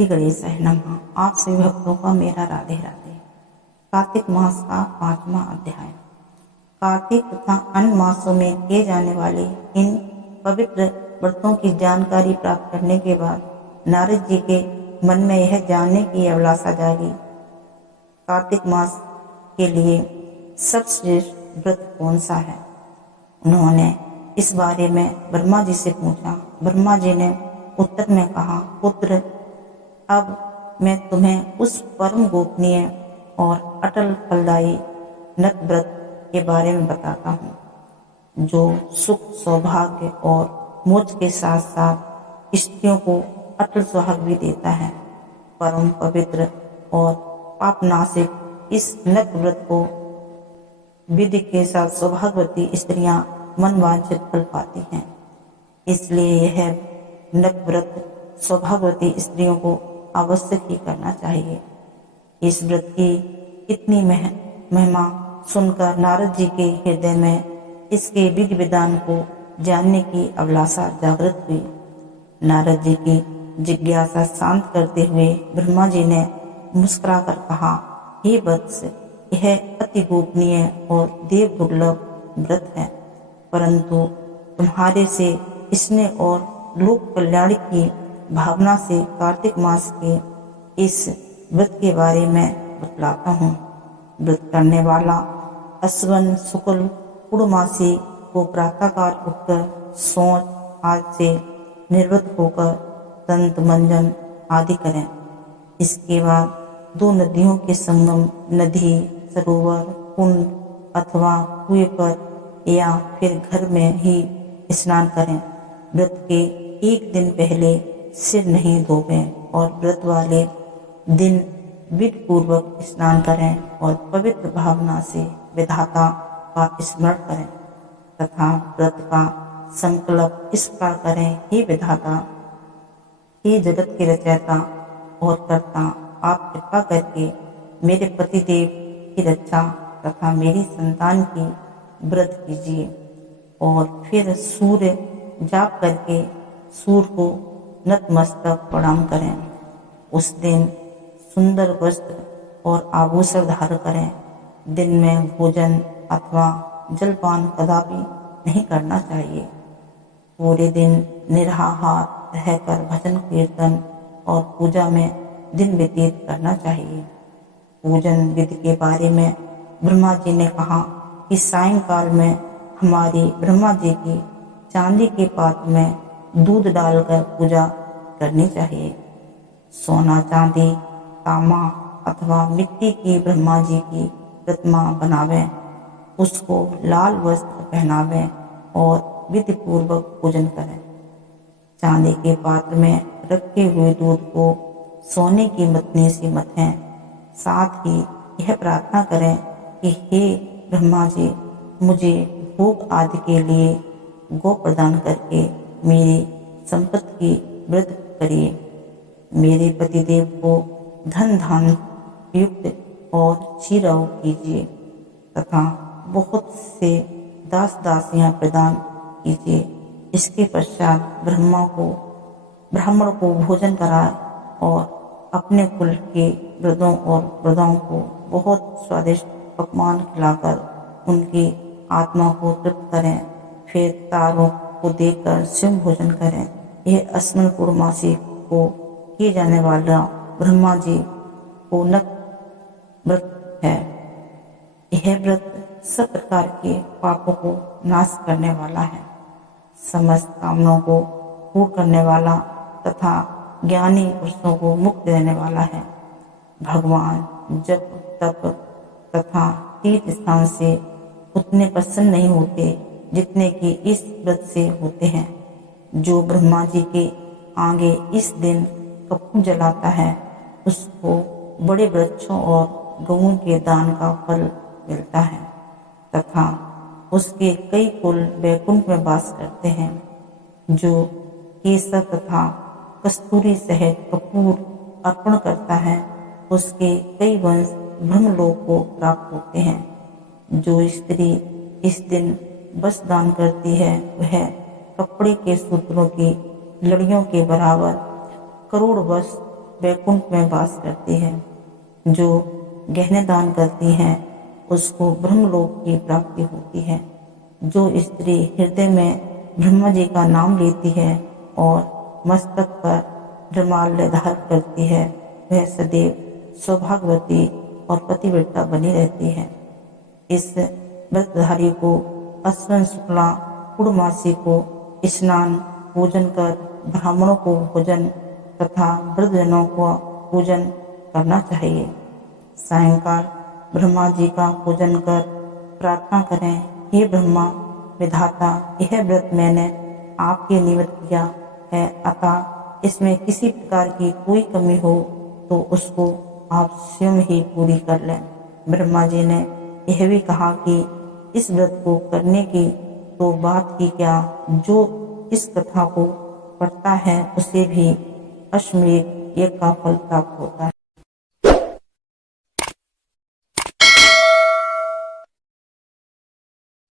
श्री गणेशाय नमः। आप सभी भक्तों का मेरा राधे राधे। कार्तिक मास का 5वां अध्याय। कार्तिक तथा अन्य मासों में किए जाने वाले इन पवित्र व्रतों की जानकारी प्राप्त करने के बाद नारद जी के मन में यह जानने की अभिलाषा जागी, कार्तिक मास के लिए सर्वश्रेष्ठ व्रत कौन सा है। उन्होंने इस बारे में ब्रह्मा जी से पूछा। ब्रह्मा जी ने उत्तर में कहा, पुत्र, अब मैं तुम्हें उस परम गोपनीय और अटल फलदायी नत व्रत के बारे में बताता हूँ, जो सुख, सौभाग्य और मोक्ष के साथ साथ स्त्रियों को अटल सुहाग भी देता है। परम पवित्र और पापनाशिक इस नत व्रत को विधि के साथ सौभाग्यवती स्त्रियां मनवांछित फल पाती हैं। इसलिए यह नत व्रत सौभाग्यवती स्त्रियों को अवश्य ही करना चाहिए। इस व्रत की इतनी महिमा सुनकर नारद जी के हृदय में इसके विधि विधान को जानने की अभिलाषा जागृत हुई। नारद जी की जिज्ञासा शांत करते हुए ब्रह्मा जी ने मुस्कुराकर कहा, हे वत्स, यह अति गोपनीय और देव दुर्लभ व्रत है, परंतु तुम्हारे से इसने और लोक कल्याण की भावना से कार्तिक मास के इस व्रत के बारे में बतलाता हूँ। व्रत करने वाला अश्विन शुक्ल पूर्णमासी को प्रातःकाल उठकर शौच आदि से निवृत्त होकर दंत मंजन आदि करें। इसके बाद 2 नदियों के संगम, नदी, सरोवर, कुंड अथवा कुएं पर या फिर घर में ही स्नान करें। व्रत के एक दिन पहले सिर नहीं धोवें और व्रत वाले दिन विधि पूर्वक स्नान करें और पवित्र भावना से विधाता का स्मरण करें तथा व्रत का संकल्प इस प्रकार करें, हे विधाता, हे जगत के रचयिता और कर्ता, आप कृपा करके मेरे पतिदेव की रक्षा तथा मेरी संतान की व्रत कीजिए। और फिर सूर्य जाप करके सूर्य को नतमस्तक प्रणाम करें। उस दिन सुंदर वस्त्र और आभूषण धारण करें। दिन में भोजन अथवा जलपान कदापि नहीं करना चाहिए। पूरे दिन निराहार रहकर भजन कीर्तन और पूजा में दिन व्यतीत करना चाहिए। पूजन विधि के बारे में ब्रह्मा जी ने कहा कि सायंकाल में हमारी ब्रह्मा जी की चांदी के पात्र में दूध डालकर पूजा करनी चाहिए। सोना, चांदी, तांबा अथवा मिट्टी की ब्रह्मा जी की प्रतिमा बनावें, उसको लाल वस्त्र पहनावें और विधि पूर्वक पूजन करें। चांदी के पात्र में रखे हुए दूध को सोने की मतनी से मथें। साथ ही यह प्रार्थना करें कि हे ब्रह्मा जी, मुझे भोग आदि के लिए गौ प्रदान करके मेरी संपत्ति की वृद्धि करिए। मेरे पतिदेव को धन धान युक्त और चिराव कीजिए तथा बहुत से दास दासियां प्रदान कीजिए। इसके पश्चात ब्राह्मण को भोजन कराए और अपने कुल के वृद्धों और वृद्धाओं को बहुत स्वादिष्ट पकवान खिलाकर उनकी आत्मा को तृप्त करें। फिर तारों को देकर स्वयं भोजन करें। यह अश्विन पूर्णमासी को किए जाने वाला ब्रह्मा जी को नत व्रत है। यह व्रत सब प्रकार के पापों को नाश करने वाला है, समस्त कामनाओं को पूर्ण करने वाला तथा ज्ञानी पुरुषों को मुक्ति देने वाला है। भगवान जप, तप तथा तीर्थ स्थान से उतने प्रसन्न नहीं होते जितने कि इस व्रत से होते हैं। जो ब्रह्मा जी के आगे इस दिन कपूर जलाता है, उसको बड़े वृक्षों और गऊं के दान का फल मिलता है तथा उसके कई कुल वैकुंठ में वास करते हैं। जो केसर तथा कस्तूरी सहित कपूर अर्पण करता है, उसके कई वंश ब्रह्मलोक को प्राप्त होते हैं। जो स्त्री इस दिन वस्त्र दान करती है, वह कपड़े के सूत्रों की लड़ियों के बराबर करोड़ वस्त्र वैकुंठ में वास करती है। जो गहने दान करती हैं उसको ब्रह्मलोक की प्राप्ति होती है। जो स्त्री हृदय में ब्रह्मा जी का नाम लेती है और मस्तक पर जमाल्य धारण करती है वह सदैव सौभाग्यवती और पतिव्रता बनी रहती है। इस व्रतधारी को अश्विन शुक्ला पूर्णमासी को स्नान पूजन कर ब्राह्मणों को भोजन तथा वृद्धजनों को पूजन करना चाहिए। सायंकाल ब्रह्मा जी का पूजन कर प्रार्थना करें, हे ब्रह्मा विधाता, यह व्रत मैंने आपके निमित्त किया है, अतः इसमें किसी प्रकार की कोई कमी हो तो उसको आप स्वयं ही पूरी कर लें। ब्रह्मा जी ने यह भी कहा कि इस व्रत को करने की तो बात ही क्या, जो इस कथा को पढ़ता है उसे भी अश्वमेध यज्ञ का फल प्राप्त होता है।